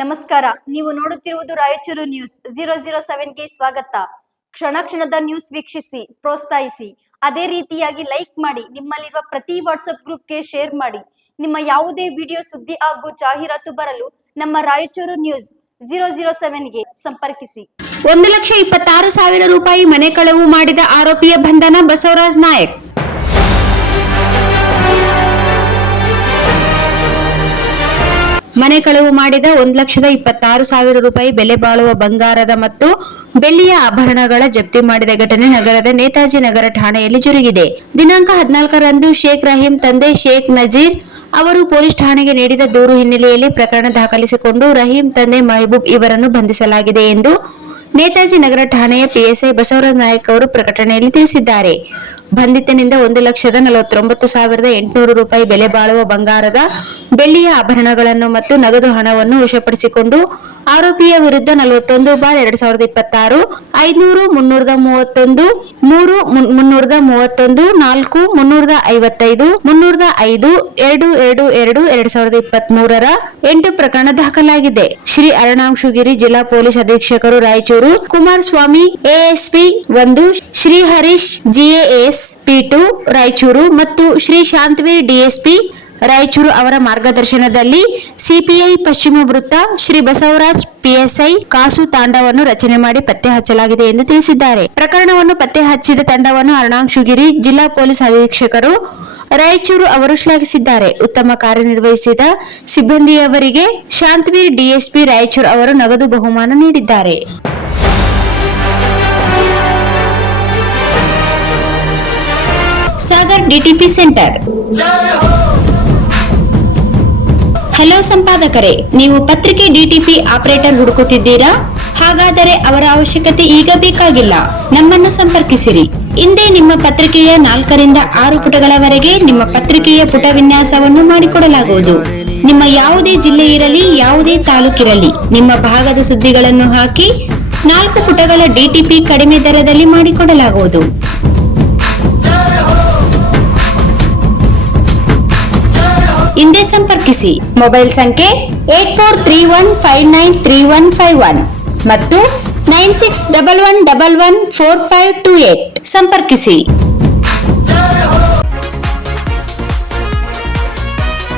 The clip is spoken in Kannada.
ನಮಸ್ಕಾರ. ನೀವು ನೋಡುತ್ತಿರುವುದು ರಾಯಚೂರು ನ್ಯೂಸ್ 007ಗೆ ಸ್ವಾಗತ. ಕ್ಷಣ ಕ್ಷಣದ ನ್ಯೂಸ್ ವೀಕ್ಷಿಸಿ, ಪ್ರೋತ್ಸಾಹಿಸಿ. ಅದೇ ರೀತಿಯಾಗಿ ಲೈಕ್ ಮಾಡಿ, ನಿಮ್ಮಲ್ಲಿರುವ ಪ್ರತಿ ವಾಟ್ಸ್ಆಪ್ ಗ್ರೂಪ್ಗೆ ಶೇರ್ ಮಾಡಿ. ನಿಮ್ಮ ಯಾವುದೇ ವಿಡಿಯೋ, ಸುದ್ದಿ ಹಾಗೂ ಜಾಹೀರಾತು ಬರಲು ನಮ್ಮ ರಾಯಚೂರು ನ್ಯೂಸ್ 007ಗೆ ಸಂಪರ್ಕಿಸಿ. 1,26,000 ರೂಪಾಯಿ ಮನೆ ಕಳವು ಮಾಡಿದ ಆರೋಪಿಯ ಬಂಧನ. ಬಸವರಾಜ್ ನಾಯಕ್. ಮನೆ ಕಳವು ಮಾಡಿದ 1,26,000 ರೂಪಾಯಿ ಬೆಲೆ ಬಾಳುವ ಬಂಗಾರದ ಮತ್ತು ಬೆಳ್ಳಿಯ ಆಭರಣಗಳ ಜಪ್ತಿ ಮಾಡಿದ ಘಟನೆ ನಗರದ ನೇತಾಜಿ ನಗರ ಠಾಣೆಯಲ್ಲಿ ಜರುಗಿದೆ. ದಿನಾಂಕ 14ರಂದು ಶೇಖ್ ರಹೀಂ ತಂದೆ ಶೇಖ್ ನಜೀರ್ ಅವರು ಪೊಲೀಸ್ ಠಾಣೆಗೆ ನೀಡಿದ ದೂರು ಹಿನ್ನೆಲೆಯಲ್ಲಿ ಪ್ರಕರಣ ದಾಖಲಿಸಿಕೊಂಡು ರಹೀಂ ತಂದೆ ಮೆಹಬೂಬ್ ಇವರನ್ನು ಬಂಧಿಸಲಾಗಿದೆ ಎಂದು ನೇತಾಜಿ ನಗರ ಠಾಣೆಯ ಪಿಎಸ್ಐ ಬಸವರಾಜ್ ನಾಯಕ್ ಅವರು ಪ್ರಕಟಣೆಯಲ್ಲಿ ತಿಳಿಸಿದ್ದಾರೆ. ಬಂಧಿತನಿಂದ 1,49,800 ರೂಪಾಯಿ ಬೆಲೆ ಬಾಳುವ ಬಂಗಾರದ ಬೆಳ್ಳಿಯ ಆಭರಣಗಳನ್ನು ಮತ್ತು ನಗದು ಹಣವನ್ನು ವಶಪಡಿಸಿಕೊಂಡು ಆರೋಪಿಯ ವಿರುದ್ಧ 41/2026 500 331 3 331 4 355 305 222/2023 8 ಪ್ರಕರಣ ದಾಖಲಾಗಿದೆ. ಶ್ರೀ ಅರುಣಾಂಶುಗಿರಿ ಜಿಲ್ಲಾ ಪೊಲೀಸ್ ಅಧೀಕ್ಷಕರು ರಾಯಚೂರು, ಕುಮಾರಸ್ವಾಮಿ ಎಎಸ್ಪಿ 1, ಶ್ರೀ ಹರೀಶ್ ಜಿಎಎಸ್ P2 ರಾಯಚೂರು ಮತ್ತು ಶ್ರೀ ಶಾಂತವೀರ್ ಡಿಎಸ್ಪಿ ರಾಯಚೂರು ಅವರ ಮಾರ್ಗದರ್ಶನದಲ್ಲಿ ಸಿಪಿಐ ಪಶ್ಚಿಮ ವೃತ್ತ ಶ್ರೀ ಬಸವರಾಜ್ ಪಿಎಸ್ಐ ಕಾಸು ತಾಂಡವನ್ನು ರಚನೆ ಮಾಡಿ ಪತ್ತೆ ಹಚ್ಚಲಾಗಿದೆ ಎಂದು ತಿಳಿಸಿದ್ದಾರೆ. ಪ್ರಕರಣವನ್ನು ಪತ್ತೆ ಹಚ್ಚಿದ ತಂಡವನ್ನು ಅರುಣಾಂಶುಗಿರಿ ಜಿಲ್ಲಾ ಪೊಲೀಸ್ ಅಧೀಕ್ಷಕರು ರಾಯಚೂರು ಅವರು ಶ್ಲಾಘಿಸಿದ್ದಾರೆ. ಉತ್ತಮ ಕಾರ್ಯನಿರ್ವಹಿಸಿದ ಸಿಬ್ಬಂದಿಯವರಿಗೆ ಶಾಂತವೀರ್ ಡಿಎಸ್ಪಿ ರಾಯಚೂರು ಅವರು ನಗದು ಬಹುಮಾನ ನೀಡಿದ್ದಾರೆ. Sagar DTP centre. ಹಲೋ ಸಂಪಾದಕರೇ, ನೀವು ಪತ್ರಿಕೆ ಡಿಟಿಪಿ ಆಪರೇಟರ್ ಹುಡುಕುತ್ತಿದ್ದೀರಾ? ಹಾಗಾದರೆ ಅವರ ಅವಶ್ಯಕತೆ ಈಗ ಬೇಕಾಗಿಲ್ಲ. ನಮ್ಮನ್ನು ಸಂಪರ್ಕಿಸಿರಿ. ಇಂದೇ ನಿಮ್ಮ ಪತ್ರಿಕೆಯ 4ರಿಂದ 6 ಪುಟಗಳವರೆಗೆ ನಿಮ್ಮ ಪತ್ರಿಕೆಯ ಪುಟ ವಿನ್ಯಾಸವನ್ನು ಮಾಡಿಕೊಡಲಾಗುವುದು. ನಿಮ್ಮ ಯಾವುದೇ ಜಿಲ್ಲೆ ಇರಲಿ, ಯಾವುದೇ ತಾಲೂಕಿರಲಿ, ನಿಮ್ಮ ಭಾಗದ ಸುದ್ದಿಗಳನ್ನು ಹಾಕಿ 4 ಪುಟಗಳ ಡಿಟಿಪಿ ಕಡಿಮೆ ದರದಲ್ಲಿ ಮಾಡಿಕೊಡಲಾಗುವುದು. ಹಿಂದೆ ಸಂಪರ್ಕಿಸಿ. ಮೊಬೈಲ್ ಸಂಖ್ಯೆ 8431593151 ಮತ್ತು 9611114528 ಸಂಪರ್ಕಿಸಿ.